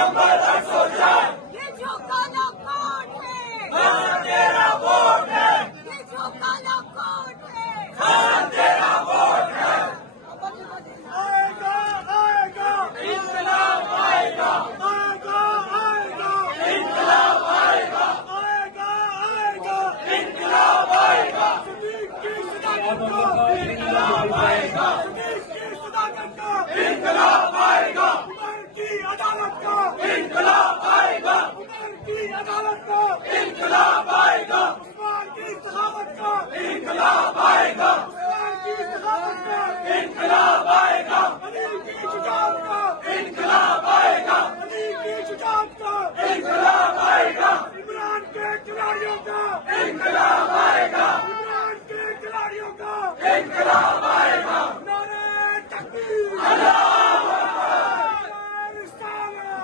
ये जो काला कोट है खान तेरा वोट है, ये जो काला कोट है खान तेरा वोट है। आएगा आएगा इंकलाब आएगा, आएगा आएगा इंकलाब आएगा, आएगा आएगा इंकलाब आएगा। सिद्दीक की सदाकत का इंकलाब आएगा, सिद्दीक की सदाकत का इंकलाब आएगा, उमर की अदालत का इंकलाब आएगा, उमर की अदालत का इंकलाब आएगा, उस्मान की सखावत का इंकलाब आएगा, उस्मान की सखावत का इंकलाब आएगा, अली की शुजाअत का इंकलाब आएगा, अली की शुजाअत का इंकलाब आएगा, इमरान के खिलाड़ियों का इंकलाब आएगा, इमरान के खिलाड़ियों का इंकलाब आएगा। नारे तकबीर, अल्लाहू अकबर,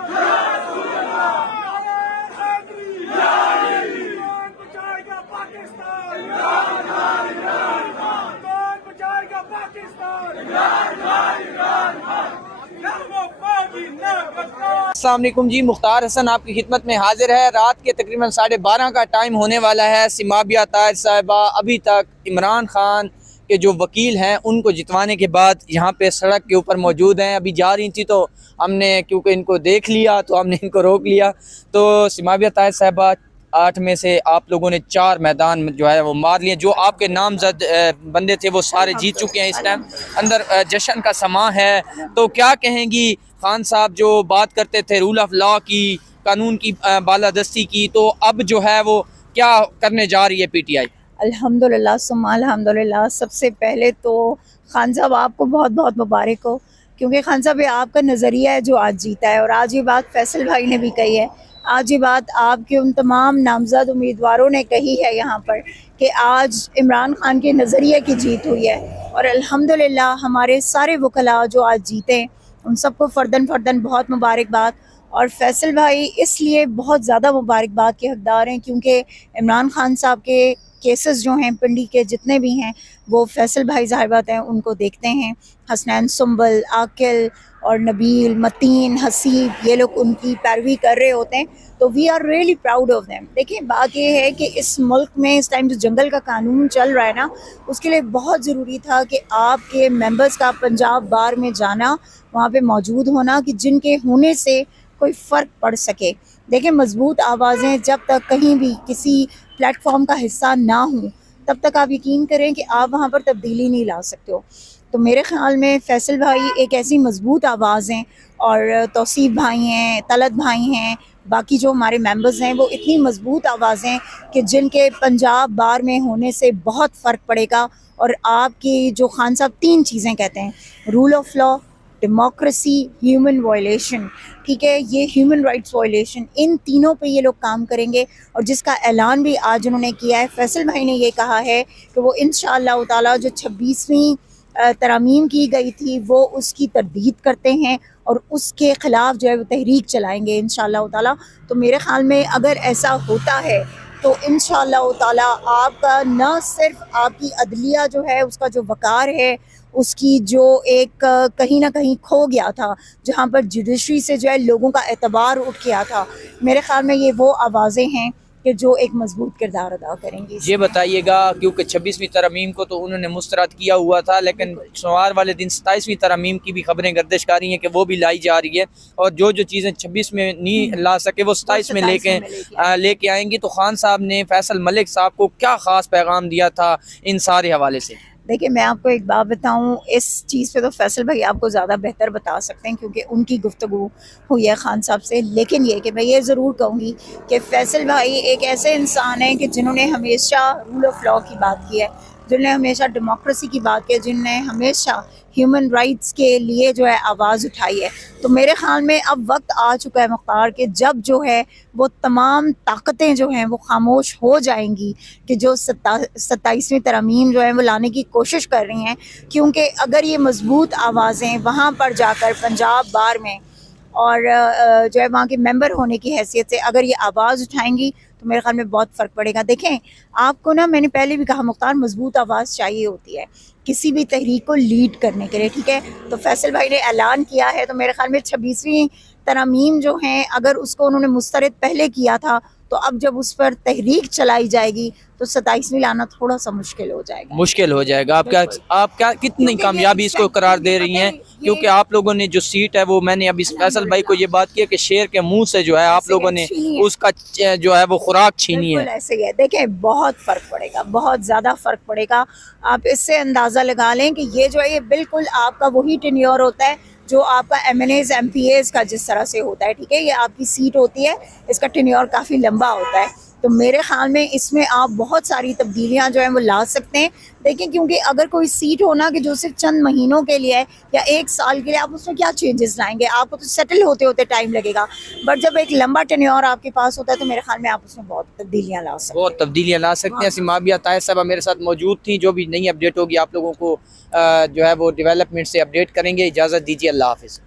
या रसूल अल्लाह, नारे हैदरी, या अली, कौन बचाएगा पाकिस्तान, इमरान खान, इमरान खान, कौन बचाएगा पाकिस्तान, इमरान खान, इमरान खान, ना वफाकी ना गद्दार। अस्सलाम वालेकुम जी, मुख्तार हसन आपकी खिदमत में हाजिर है। रात के तकरीबन 12:30 का टाइम होने वाला है। सिमाबिया ताहिर साहिबा अभी तक इमरान खान के जो वकील हैं उनको जितवाने के बाद यहाँ पे सड़क के ऊपर मौजूद हैं। अभी जा रही थी तो हमने क्योंकि इनको देख लिया तो हमने इनको रोक लिया। तो सिमाबिया ताहिर साहिबा 8 में से आप लोगों ने 4 मैदान में जो है वो मार लिए। जो आपके नामजद बंदे थे वो सारे जीत चुके हैं। इस टाइम अंदर जश्न का समा है। तो क्या कहेंगी खान साहब जो बात करते थे रूल ऑफ लॉ की, कानून की बालादस्ती की, तो अब जो है वो क्या करने जा रही है पीटीआई? अल्हम्दुलिल्लाह सुम्मा अल्हम्दुलिल्लाह। सबसे पहले तो खान साहब आपको बहुत बहुत मुबारक हो, क्योंकि खान साहब ये आपका नज़रिया है जो आज जीता है। और आज ये बात फैसल भाई ने भी कही है, आज ये बात आपके उन तमाम नामज़द उम्मीदवारों ने कही है यहाँ पर कि आज इमरान खान के नज़रिए की जीत हुई है। और अल्हम्दुलिल्लाह हमारे सारे वकला जो आज जीते उन सबको फ़र्दन फ़र्दन बहुत मुबारकबाद। और फैसल भाई इसलिए बहुत ज़्यादा मुबारकबाद के हकदार हैं क्योंकि इमरान खान साहब के केसेस जो हैं पिंडी के जितने भी हैं वो फैसल भाई साहिबात हैं उनको देखते हैं। हसनैन सुंबल, आकिल और नबील, मतीन, हसीब, ये लोग उनकी पैरवी कर रहे होते हैं। तो we are really proud of them. देखिए बात ये है कि इस मुल्क में इस टाइम जो जंगल का कानून चल रहा है ना, उसके लिए बहुत ज़रूरी था कि आपके मेंबर्स का पंजाब बार में जाना, वहाँ पे मौजूद होना, कि जिनके होने से कोई फ़र्क पड़ सके। देखिए मजबूत आवाज़ें जब तक कहीं भी किसी प्लेटफॉर्म का हिस्सा ना हो तब तक आप यकीन करें कि आप वहाँ पर तब्दीली नहीं ला सकते हो। तो मेरे ख़्याल में फैसल भाई एक ऐसी मजबूत आवाज़ हैं, और तौसीफ भाई हैं, तलत भाई हैं, बाकी जो हमारे मेंबर्स हैं वो इतनी मजबूत आवाज़ें हैं कि जिनके पंजाब बार में होने से बहुत फ़र्क पड़ेगा। और आपकी जो खान साहब 3 चीज़ें कहते हैं, rule of law, democracy, human violation, ठीक है, ये ह्यूमन राइट्स वायलेशन, इन तीनों पे ये लोग काम करेंगे। और जिसका ऐलान भी आज उन्होंने किया है, फैसल भाई ने ये कहा है कि वो इंशाअल्लाह ताला जो 26वीं तरमीम की गई थी वो उसकी तरदीद करते हैं और उसके ख़िलाफ़ जो है वो तहरीक चलाएंगे इंशाअल्लाह ताला। तो मेरे ख़्याल में अगर ऐसा होता है तो इंशाअल्लाह ताला आपका न सिर्फ आपकी अदलिया जो है उसका जो वक़ार है, उसकी जो एक कहीं ना कहीं खो गया था, जहाँ पर जुडिशरी से जो है लोगों का एतबार उठ गया था, मेरे ख़्याल में ये वो आवाज़ें हैं कि जो एक मजबूत किरदार अदा करेंगी। ये बताइएगा क्योंकि 26वीं तरमीम को तो उन्होंने मुस्तरद किया हुआ था, लेकिन सोमवार वाले दिन 27वीं तरमीम की भी खबरें गर्दिश कर रही हैं कि वो भी लाई जा रही है, और जो जो चीज़ें 26 में नहीं ला सके वो 27 में लेके आएंगी। तो खान साहब ने फैसल मलिक साहब को क्या ख़ास पैगाम दिया था इन सारे हवाले से? देखिए मैं आपको एक बात बताऊं, इस चीज़ पे तो फैसल भाई आपको ज़्यादा बेहतर बता सकते हैं क्योंकि उनकी गुफ्तगू हुई है खान साहब से। लेकिन ये कि मैं ये ज़रूर कहूँगी कि फैसल भाई एक ऐसे इंसान हैं कि जिन्होंने हमेशा रूल ऑफ लॉ की बात की है, जिन्होंने हमेशा डेमोक्रेसी की बात की है, जिन्होंने हमेशा ह्यूमन राइट्स के लिए जो है आवाज़ उठाई है। तो मेरे ख़्याल में अब वक्त आ चुका है मुख्तार कि जब जो है वो तमाम ताकतें जो हैं वो खामोश हो जाएंगी कि जो 27वीं तरमीम जो है वो लाने की कोशिश कर रही हैं। क्योंकि अगर ये मजबूत आवाज़ें वहाँ पर जाकर पंजाब बार में اور جو ہے وہاں کے ممبر ہونے کی حیثیت سے اگر یہ آواز اٹھائیں گی تو میرے خیال میں بہت فرق پڑے گا. دیکھیں آپ کو نا، میں نے پہلے بھی کہا، مختار مضبوط آواز چاہیے ہوتی ہے کسی بھی تحریک کو لیڈ کرنے کے لیے، ٹھیک ہے. تو فیصل بھائی نے اعلان کیا ہے، تو میرے خیال میں 26ویں ترامیم جو ہیں اگر اس کو انہوں نے مسترد پہلے کیا تھا تو اب جب اس پر تحریک چلائی جائے گی تو 27ویں لانا تھوڑا سا مشکل ہو جائے گا. مشکل ہو جائے گا. آپ کیا کتنی کامیابی اس کو قرار دے رہی ہیں؟ کیونکہ آپ لوگوں نے جو سیٹ ہے وہ، میں نے ابھی فیصل بھائی کو یہ بات کی کہ شیر کے منہ سے جو ہے آپ لوگوں نے اس کا جو ہے وہ خوراک چھینی ہے. بالکل ایسے ہی ہے. دیکھیں بہت فرق پڑے گا، بہت زیادہ فرق پڑے گا. آپ اس سے اندازہ لگا لیں کہ یہ جو ہے یہ بالکل آپ کا وہی ٹینیور ہوتا ہے جو آپ کا M N As M P As کا جس طرح سے ہوتا ہے، ٹھیک ہے. یہ آپ کی سیٹ ہوتی ہے، اس کا ٹینیور کافی لمبا ہوتا ہے. تو میرے خیال میں اس میں آپ بہت ساری تبدیلیاں جو ہیں وہ لا سکتے ہیں. دیکھیں کیونکہ اگر کوئی سیٹ ہونا کہ جو صرف چند مہینوں کے لیے ہے یا 1 سال کے لیے، آپ اس میں کیا چینجز لائیں گے؟ آپ کو تو سیٹل ہوتے ہوتے ٹائم لگے گا. بٹ جب ایک لمبا ٹینیور آپ کے پاس ہوتا ہے تو میرے خیال میں آپ اس میں بہت تبدیلیاں لا سکتے ہیں. بہت تبدیلیاں لا سکتے ہیں. سمابیہ طاہر صاحبہ میرے ساتھ موجود تھی. جو بھی نئی اپڈیٹ ہوگی آپ لوگوں کو جو ہے وہ ڈیولپمنٹ سے اپڈیٹ کریں گے. اجازت دیجیے، اللہ حافظ.